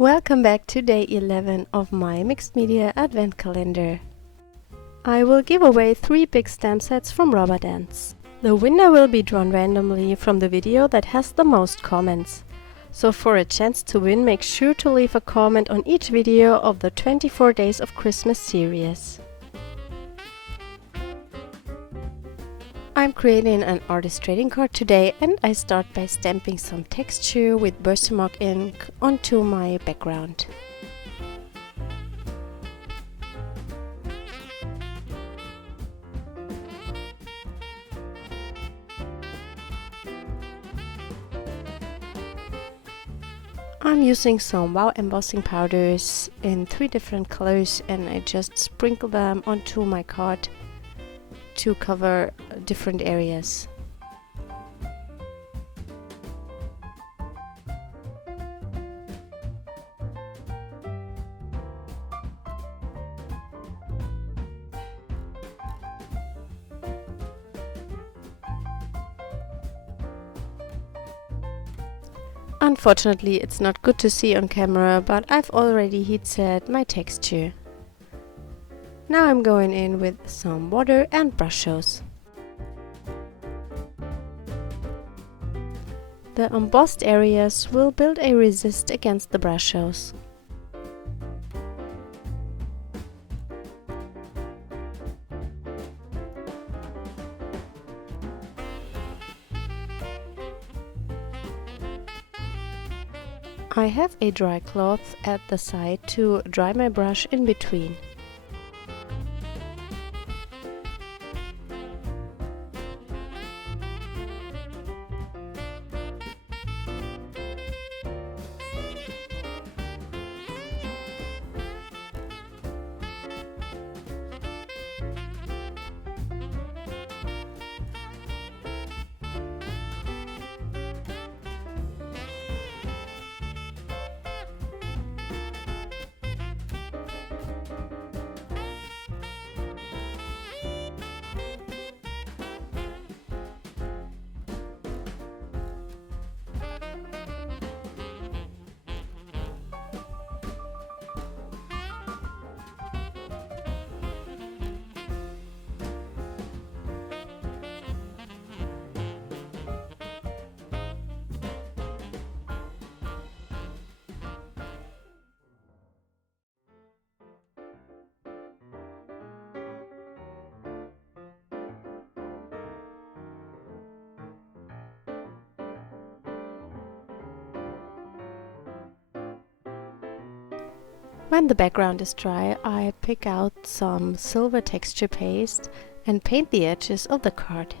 Welcome back to day 11 of my mixed media advent calendar. I will give away 3 big stamp sets from Rubber Dance. The winner will be drawn randomly from the video that has the most comments. So for a chance to win, make sure to leave a comment on each video of the 24 Days of Christmas series. I'm creating an artist trading card today, and I start by stamping some texture with Versamark ink onto my background. I'm using some wow embossing powders in 3 different colors, and I just sprinkle them onto my card to cover different areas. Unfortunately, it's not good to see on camera, but I've already heat set my texture. Now I'm going in with some water and Brushos. The embossed areas will build a resist against the Brushos. I have a dry cloth at the side to dry my brush in between. When the background is dry, I pick out some silver texture paste and paint the edges of the card.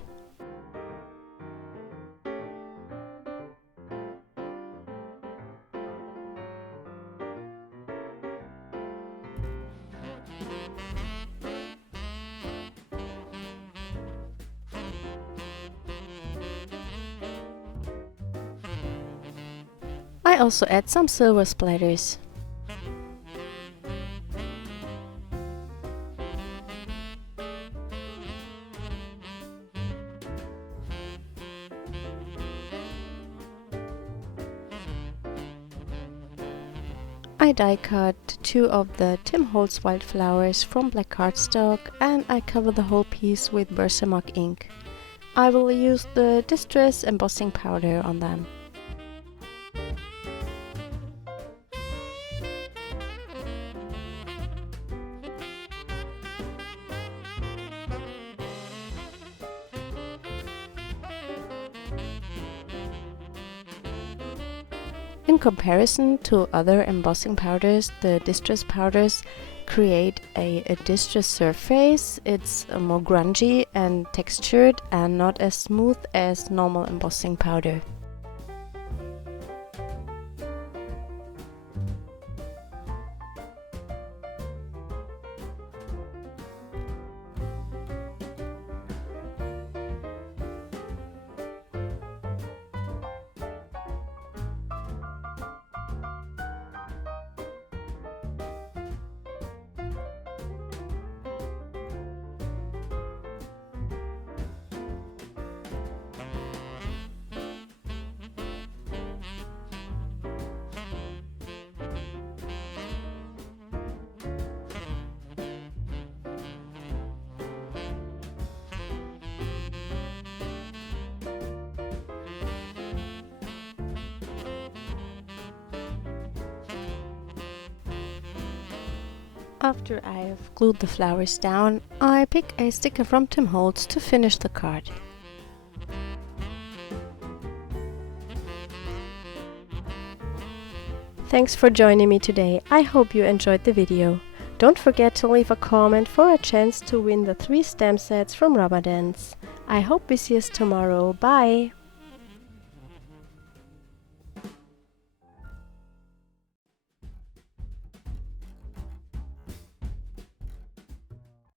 I also add some silver splatters. I die cut 2 of the Tim Holtz Wildflowers from black cardstock, and I cover the whole piece with Versamark ink. I will use the distress embossing powder on them. In comparison to other embossing powders, the distress powders create a distress surface. It's more grungy and textured and not as smooth as normal embossing powder. After I've glued the flowers down, I pick a sticker from Tim Holtz to finish the card. Thanks for joining me today. I hope you enjoyed the video. Don't forget to leave a comment for a chance to win the 3 stamp sets from Rubber Dance. I hope we see us tomorrow. Bye!